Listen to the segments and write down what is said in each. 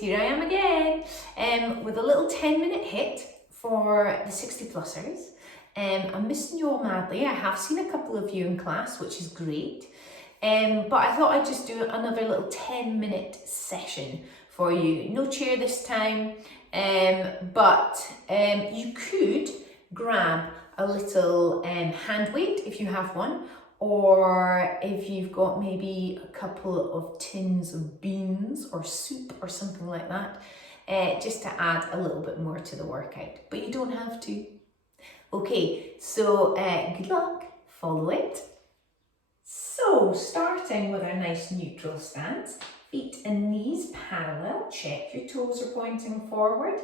here I am again with a little 10-minute hit for the 60-plussers. I'm missing you all madly. I have seen a couple of you in class, which is great. But I thought I'd just do another little 10-minute session for you. No chair this time, but you could grab a little hand weight if you have one, or if you've got maybe a couple of tins of beans or soup or something like that, just to add a little bit more to the workout, but you don't have to. Okay, so good luck, follow it. So starting with our nice neutral stance, feet and knees parallel, check your toes are pointing forward,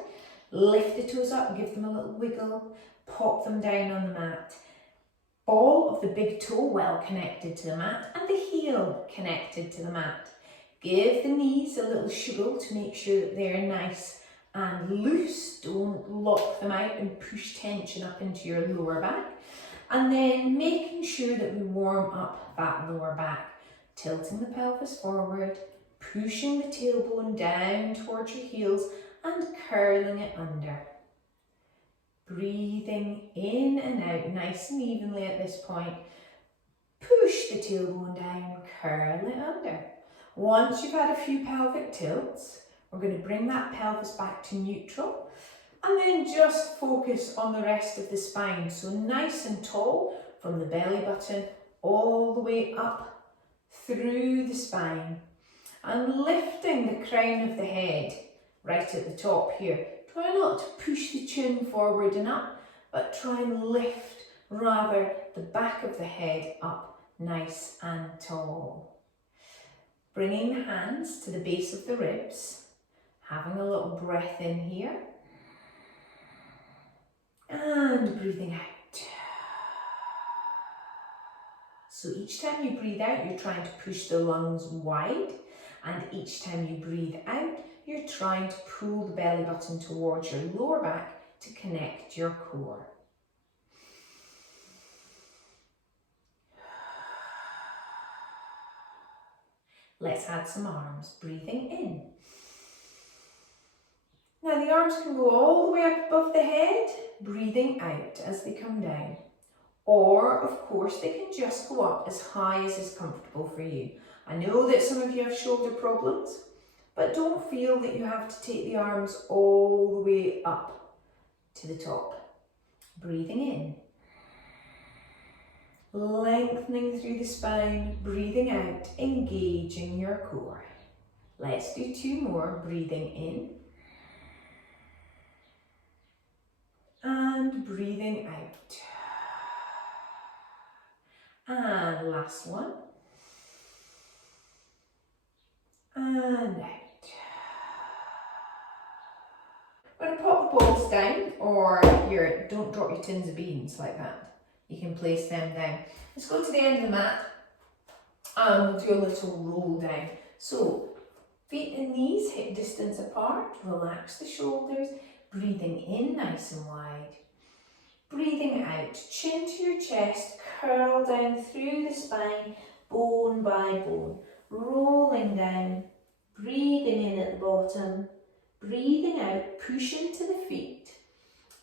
lift the toes up, give them a little wiggle, pop them down on the mat. Ball of the big toe well connected to the mat and the heel connected to the mat. Give the knees a little shuggle to make sure that they're nice and loose. Don't lock them out and push tension up into your lower back. And then making sure that we warm up that lower back. Tilting the pelvis forward, pushing the tailbone down towards your heels and curling it under. Breathing in and out nice and evenly at this point. Push the tailbone down, curl it under. Once you've had a few pelvic tilts, we're going to bring that pelvis back to neutral and then just focus on the rest of the spine. So nice and tall from the belly button all the way up through the spine and lifting the crown of the head right at the top here. Try not to push the chin forward and up, but try and lift rather the back of the head up nice and tall. Bringing the hands to the base of the ribs, having a little breath in here, and breathing out. So each time you breathe out, you're trying to push the lungs wide, and each time you breathe out, you're trying to pull the belly button towards your lower back to connect your core. Let's add some arms, breathing in. Now the arms can go all the way up above the head, breathing out as they come down. Or, of course, they can just go up as high as is comfortable for you. I know that some of you have shoulder problems, but don't feel that you have to take the arms all the way up to the top. Breathing in. Lengthening through the spine, breathing out, engaging your core. Let's do two more, breathing in. And breathing out. And last one. And out. I'm going to pop the balls down, or don't drop your tins of beans like that. You can place them down. Let's go to the end of the mat and we'll do a little roll down. So feet and knees hip distance apart, relax the shoulders, breathing in nice and wide. Breathing out, chin to your chest, curl down through the spine, bone by bone. Rolling down, breathing in at the bottom, breathing out, push into the feet,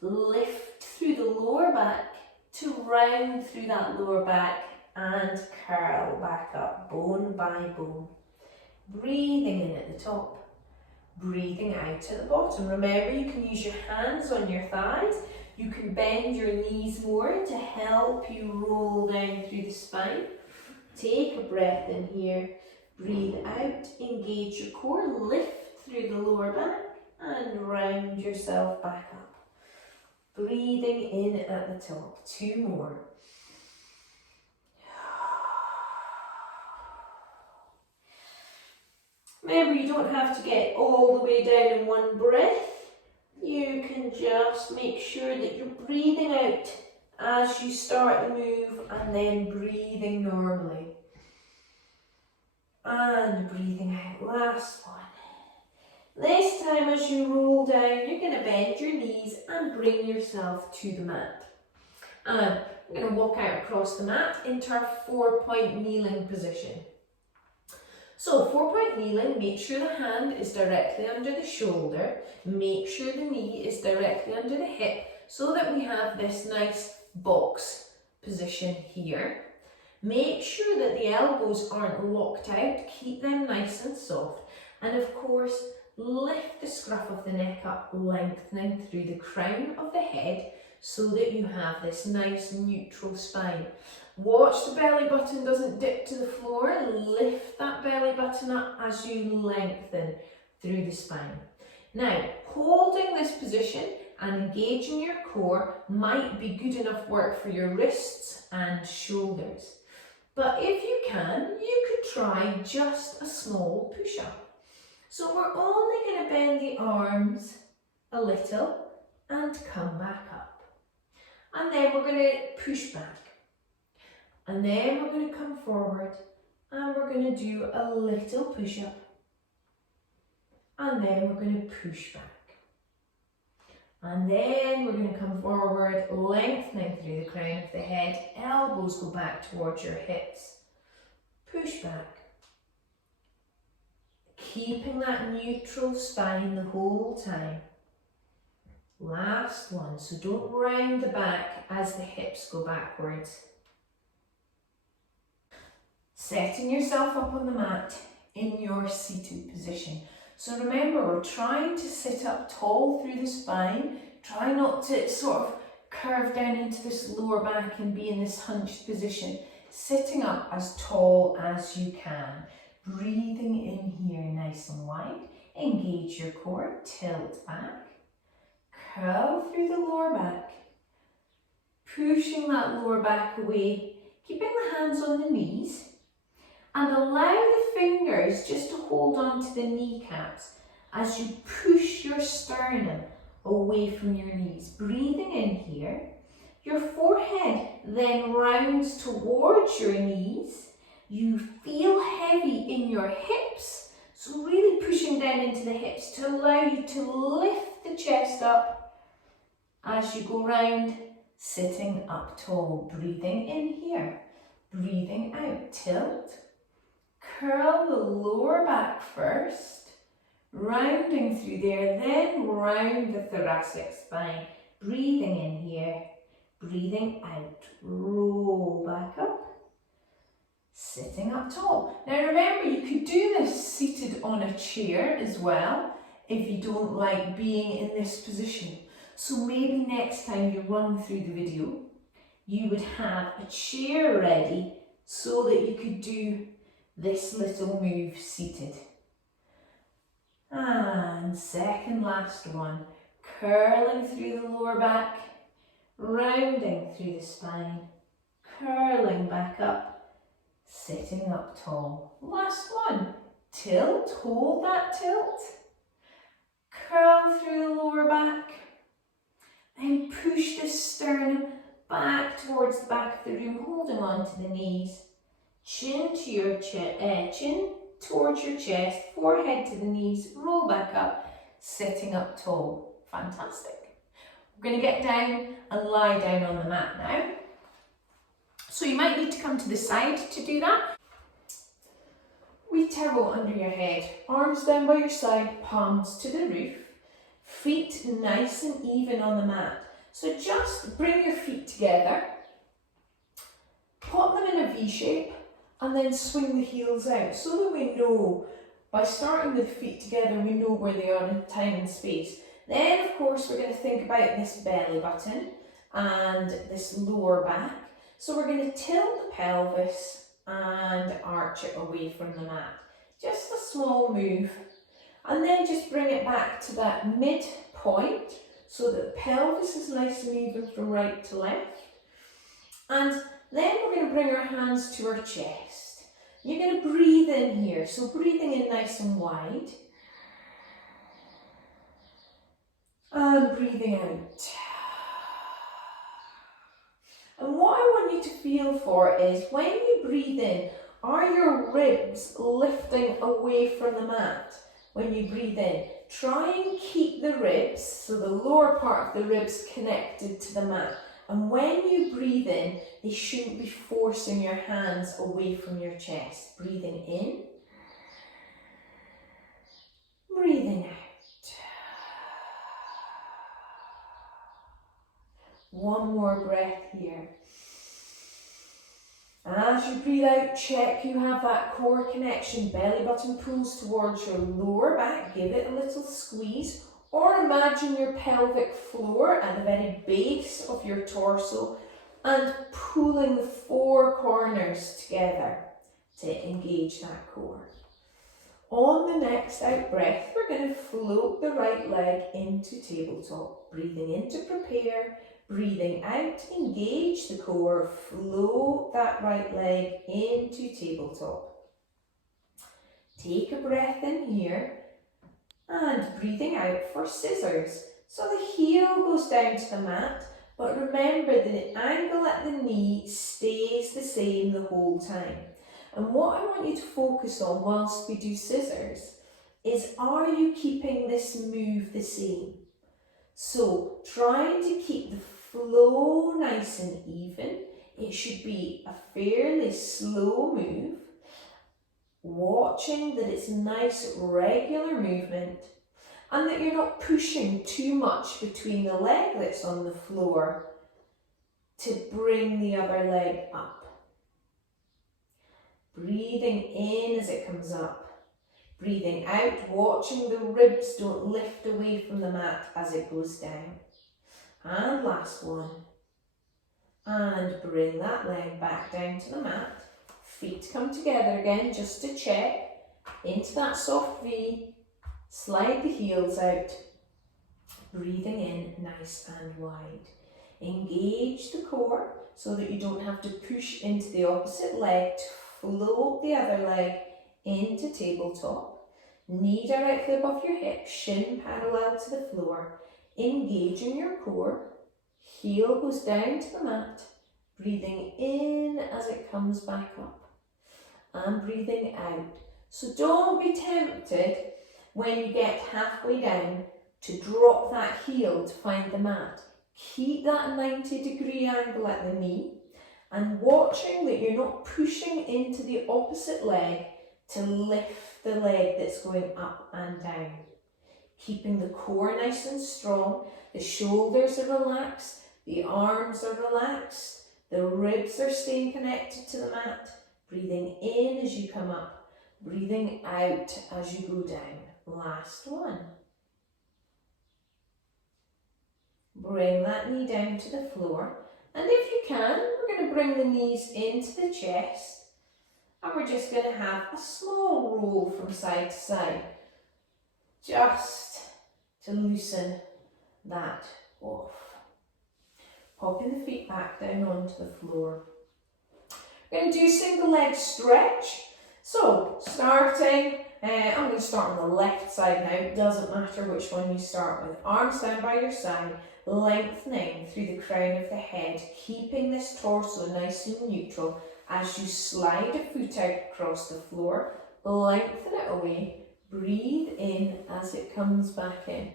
lift through the lower back to round through that lower back and curl back up, bone by bone. Breathing in at the top, breathing out at the bottom. Remember, you can use your hands on your thighs. You can bend your knees more to help you roll down through the spine. Take a breath in here. Breathe out, engage your core, lift through the lower back and round yourself back up. Breathing in at the top. Two more. Remember, you don't have to get all the way down in one breath. You can just make sure that you're breathing out as you start the move and then breathing normally. And breathing out, last one. This time as you roll down, you're going to bend your knees and bring yourself to the mat. And we're going to walk out across the mat into our 4-point kneeling position. So 4-point kneeling, make sure the hand is directly under the shoulder, make sure the knee is directly under the hip so that we have this nice box position here. Make sure that the elbows aren't locked out, keep them nice and soft, and of course lift the scruff of the neck up, lengthening through the crown of the head so that you have this nice neutral spine. Watch the belly button doesn't dip to the floor, lift that belly button up as you lengthen through the spine. Now, holding this position and engaging your core might be good enough work for your wrists and shoulders. But if you can, you could try just a small push-up. So we're only going to bend the arms a little and come back up. And then we're going to push back. And then we're going to come forward and we're going to do a little push-up. And then we're going to push back. And then we're going to come forward, lengthening through the crown of the head. Elbows go back towards your hips. Push back. Keeping that neutral spine the whole time. Last one, so don't round the back as the hips go backwards. Setting yourself up on the mat in your seated position. So remember, we're trying to sit up tall through the spine. Try not to sort of curve down into this lower back and be in this hunched position. Sitting up as tall as you can. Breathing in here nice and wide. Engage your core, tilt back. Curl through the lower back. Pushing that lower back away. Keeping the hands on the knees. And allow the fingers just to hold on to the kneecaps as you push your sternum away from your knees. Breathing in here. Your forehead then rounds towards your knees. You feel heavy in your hips. So really pushing down into the hips to allow you to lift the chest up as you go round, sitting up tall. Breathing in here. Breathing out. Tilt. Curl the lower back first, rounding through there, then round the thoracic spine. Breathing in here, breathing out. Roll back up, sitting up tall. Now remember, you could do this seated on a chair as well if you don't like being in this position. So maybe next time you run through the video, you would have a chair ready so that you could do this little move seated. And second last one, curling through the lower back, rounding through the spine, curling back up, sitting up tall. Last one, tilt, hold that tilt, curl through the lower back, then push the sternum back towards the back of the room, holding on to the knees. Chin to your chin towards your chest, forehead to the knees, roll back up, sitting up tall. Fantastic. We're going to get down and lie down on the mat now. So you might need to come to the side to do that. Wee towel under your head, arms down by your side, palms to the roof, feet nice and even on the mat. So just bring your feet together, put them in a V shape, and then swing the heels out so that we know, by starting with the feet together, we know where they are in time and space. Then, of course, we're going to think about this belly button and this lower back. So we're going to tilt the pelvis and arch it away from the mat. Just a small move. And then just bring it back to that midpoint so that the pelvis is nice and even from right to left. And then we're going to bring our hands to our chest. You're going to breathe in here, so breathing in nice and wide. And breathing out. And what I want you to feel for is when you breathe in, are your ribs lifting away from the mat when you breathe in? Try and keep the ribs, so the lower part of the ribs connected to the mat. And when you breathe in, they shouldn't be forcing your hands away from your chest. Breathing in One more breath here. As you breathe out, check you have that core connection. Belly button pulls towards your lower back. Give it a little squeeze. Or imagine your pelvic floor at the very base of your torso and pulling the four corners together to engage that core. On the next out breath, we're going to float the right leg into tabletop. Breathing in to prepare, breathing out, engage the core, float that right leg into tabletop. Take a breath in here and breathing out for scissors. So the heel goes down to the mat, but remember the angle at the knee stays the same the whole time. And what I want you to focus on whilst we do scissors is, are you keeping this move the same? So trying to keep the flow nice and even. It should be a fairly slow move. Watching that it's nice, regular movement, and that you're not pushing too much between the leg that's on the floor to bring the other leg up. Breathing in as it comes up. Breathing out, watching the ribs don't lift away from the mat as it goes down. And last one. And bring that leg back down to the mat. Feet come together again just to check. Into that soft V. Slide the heels out. Breathing in nice and wide. Engage the core so that you don't have to push into the opposite leg to float the other leg into tabletop. Knee directly above your hip, shin parallel to the floor. Engaging your core. Heel goes down to the mat. Breathing in as it comes back up. And breathing out. So don't be tempted when you get halfway down to drop that heel to find the mat. Keep that 90-degree angle at the knee and watching that you're not pushing into the opposite leg to lift the leg that's going up and down. Keeping the core nice and strong, the shoulders are relaxed, the arms are relaxed, the ribs are staying connected to the mat. Breathing in as you come up, breathing out as you go down. Last one. Bring that knee down to the floor. And if you can, we're going to bring the knees into the chest. And we're just going to have a small roll from side to side. Just to loosen that off. Popping the feet back down onto the floor. We're going to do single leg stretch. So, starting, I'm going to start on the left side now. It doesn't matter which one you start with. Arms down by your side, lengthening through the crown of the head, keeping this torso nice and neutral as you slide a foot out across the floor. Lengthen it away. Breathe in as it comes back in.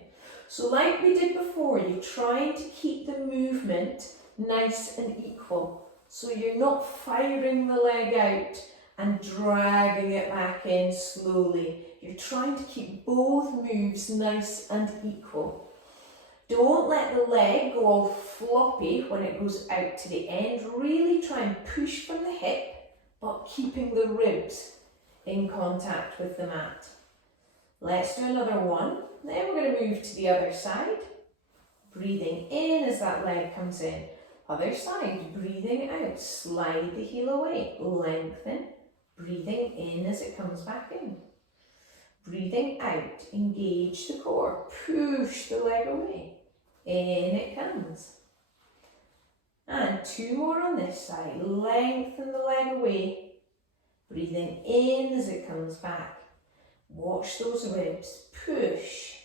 So like we did before, you're trying to keep the movement nice and equal. So you're not firing the leg out and dragging it back in slowly. You're trying to keep both moves nice and equal. Don't let the leg go all floppy when it goes out to the end. Really try and push from the hip, but keeping the ribs in contact with the mat. Let's do another one. Then we're going to move to the other side. Breathing in as that leg comes in. Other side, breathing out. Slide the heel away. Lengthen. Breathing in as it comes back in. Breathing out. Engage the core. Push the leg away. In it comes. And two more on this side. Lengthen the leg away. Breathing in as it comes back. Watch those ribs. Push.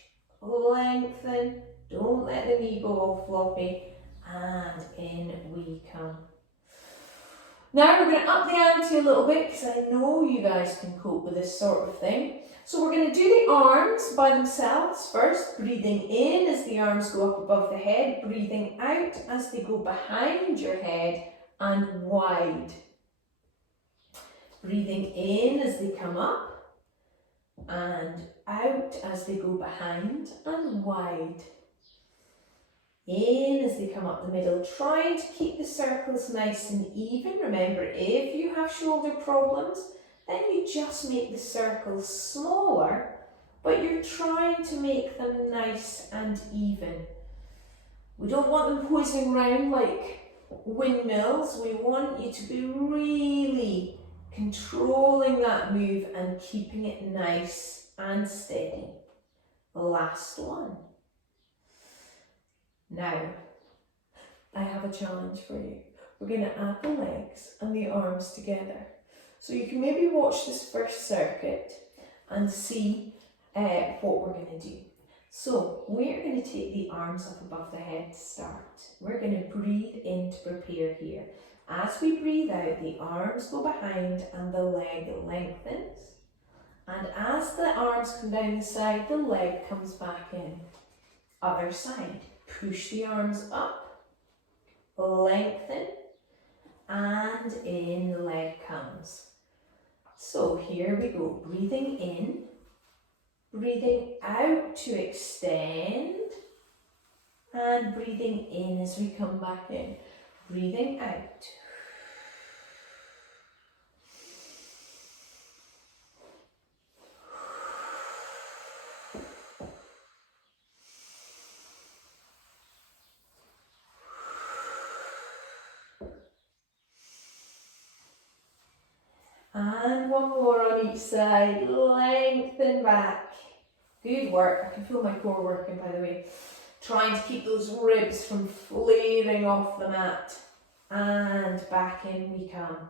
Lengthen. Don't let the knee go all floppy. And in we come. Now we're going to up the ante a little bit because I know you guys can cope with this sort of thing. So we're going to do the arms by themselves first. Breathing in as the arms go up above the head. Breathing out as they go behind your head and wide. Breathing in as they come up. And out as they go behind and wide. In as they come up the middle, trying to keep the circles nice and even. Remember, if you have shoulder problems, then you just make the circles smaller, but you're trying to make them nice and even. We don't want them posing around like windmills. We want you to be really controlling that move and keeping it nice and steady. Last one. Now, I have a challenge for you. We're going to add the legs and the arms together. So you can maybe watch this first circuit and see what we're going to do. So we're going to take the arms up above the head to start. We're going to breathe in to prepare here. As we breathe out, the arms go behind and the leg lengthens. And as the arms come down the side, the leg comes back in. Other side. Push the arms up, lengthen, and in the leg comes. So here we go, breathing in, breathing out to extend, and breathing in as we come back in, breathing out. And one more on each side, lengthen back. Good work, I can feel my core working by the way. Trying to keep those ribs from flaring off the mat. And back in we come.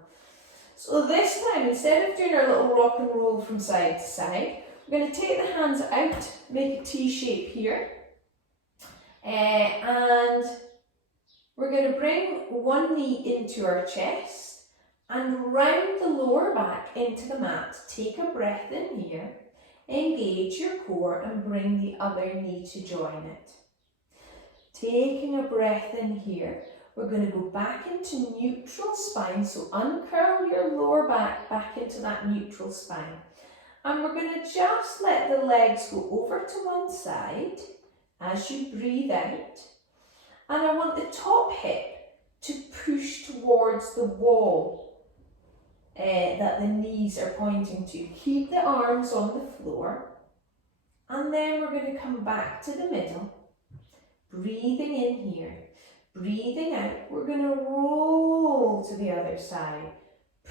So this time, instead of doing our little rock and roll from side to side, we're going to take the hands out, make a T shape here. And we're going to bring one knee into our chest. And round the lower back into the mat. Take a breath in here, engage your core and bring the other knee to join it. Taking a breath in here, we're going to go back into neutral spine, so uncurl your lower back into that neutral spine. And we're going to just let the legs go over to one side as you breathe out. And I want the top hip to push towards the wall that the knees are pointing to. Keep the arms on the floor. And then we're going to come back to the middle. Breathing in here. Breathing out. We're going to roll to the other side.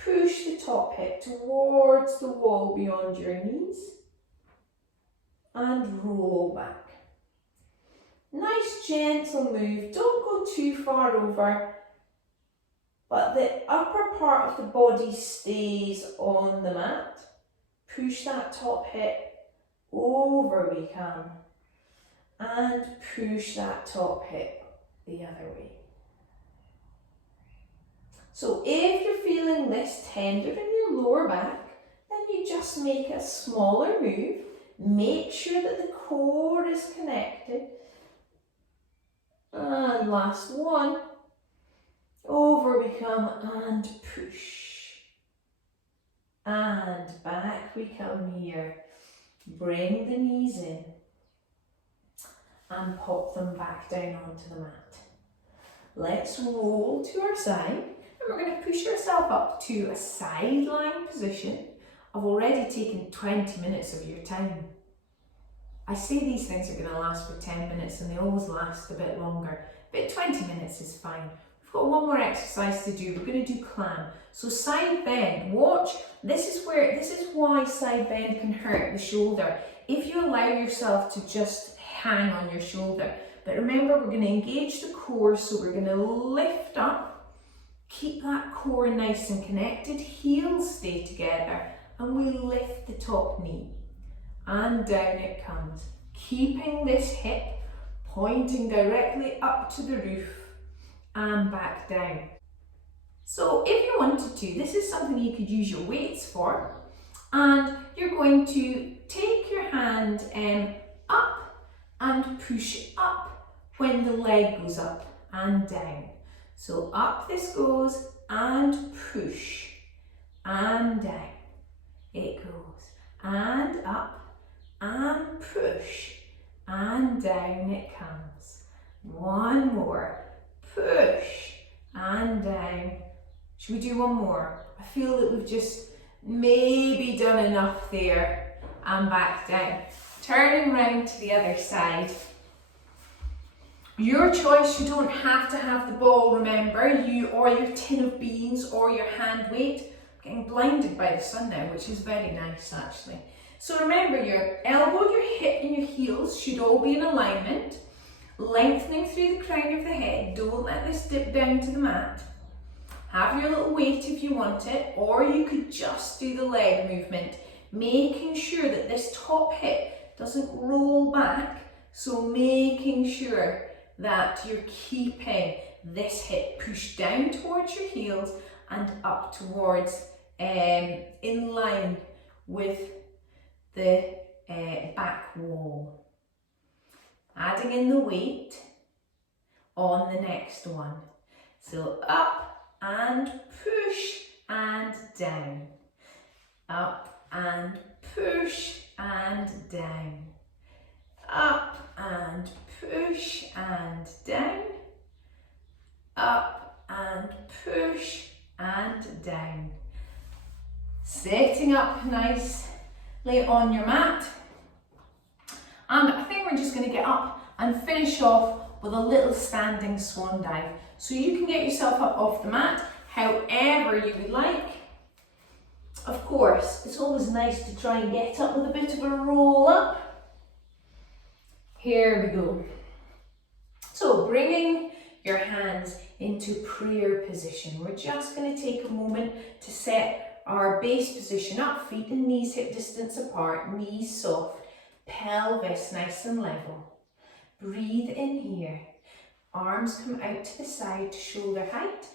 Push the top hip towards the wall beyond your knees. And roll back. Nice gentle move. Don't go too far over. But the upper part of the body stays on the mat. Push that top hip, over we come. And push that top hip the other way. So if you're feeling less tender in your lower back, then you just make a smaller move. Make sure that the core is connected. And last one. Over we come and push. And back we come here. Bring the knees in. And pop them back down onto the mat. Let's roll to our side. And we're going to push ourselves up to a side lying position. I've already taken 20 minutes of your time. I say these things are going to last for 10 minutes and they always last a bit longer. But 20 minutes is fine. We've got one more exercise to do. We're going to do clam. So side bend. Watch. This is why side bend can hurt the shoulder. If you allow yourself to just hang on your shoulder. But remember, we're going to engage the core, so we're going to lift up. Keep that core nice and connected. Heels stay together. And we lift the top knee. And down it comes. Keeping this hip pointing directly up to the roof. And back down. So if you wanted to, this is something you could use your weights for, and you're going to take your hand up and push up when the leg goes up and down. So up this goes and push and down. It goes and up and push and down it comes. One more. Push and down. Should we do one more? I feel that we've just maybe done enough there. And back down. Turning round to the other side. Your choice, you don't have to have the ball, remember, you or your tin of beans or your hand weight. I'm getting blinded by the sun now, which is very nice actually. So remember, your elbow, your hip and your heels should all be in alignment, lengthening through the crown of the head. Don't let this dip down to the mat. Have your little weight if you want it, or you could just do the leg movement, making sure that this top hip doesn't roll back, so making sure that you're keeping this hip pushed down towards your heels and up towards, in line with the back wall. Adding in the weight on the next one. So up and push and down. Up and push and down. Up and push and down. Up and push and down. Setting up nicely on your mat. And I think we're just going to get up and finish off with a little standing swan dive. So you can get yourself up off the mat however you would like. Of course, it's always nice to try and get up with a bit of a roll up. Here we go. So bringing your hands into prayer position. We're just going to take a moment to set our base position up, feet and knees hip distance apart, knees soft, pelvis nice and level. Breathe in here. Arms come out to the side to shoulder height.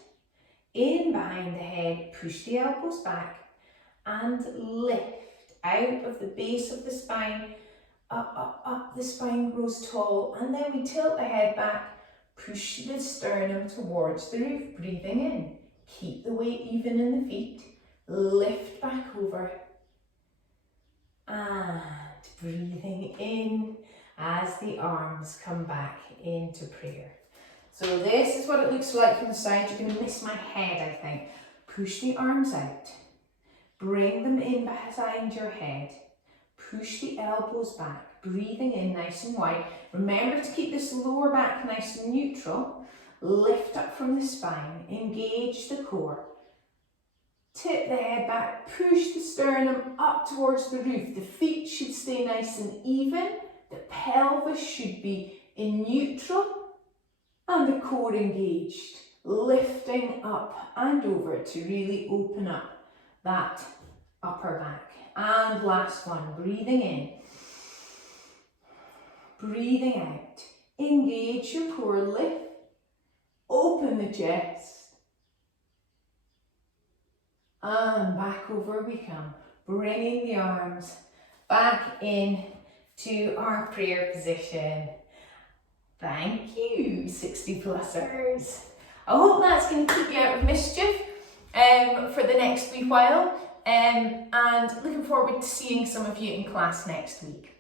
In behind the head, push the elbows back and lift out of the base of the spine. Up, up, up, the spine grows tall, and then we tilt the head back, push the sternum towards the roof, breathing in. Keep the weight even in the feet, lift back over, and breathing in as the arms come back into prayer. So this is what it looks like from the side. You're going to miss my head, I think. Push the arms out, bring them in behind your head. Push the elbows back, breathing in nice and wide. Remember to keep this lower back nice and neutral. Lift up from the spine, engage the core. Tip the head back, push the sternum up towards the roof. The feet should stay nice and even. The pelvis should be in neutral and the core engaged. Lifting up and over to really open up that upper back. And last one, breathing in, breathing out. Engage your core, lift, open the chest. And back over we come, bringing the arms back in to our prayer position. Thank you, 60 plussers. I hope that's going to keep you out of mischief for the next wee while. And looking forward to seeing some of you in class next week.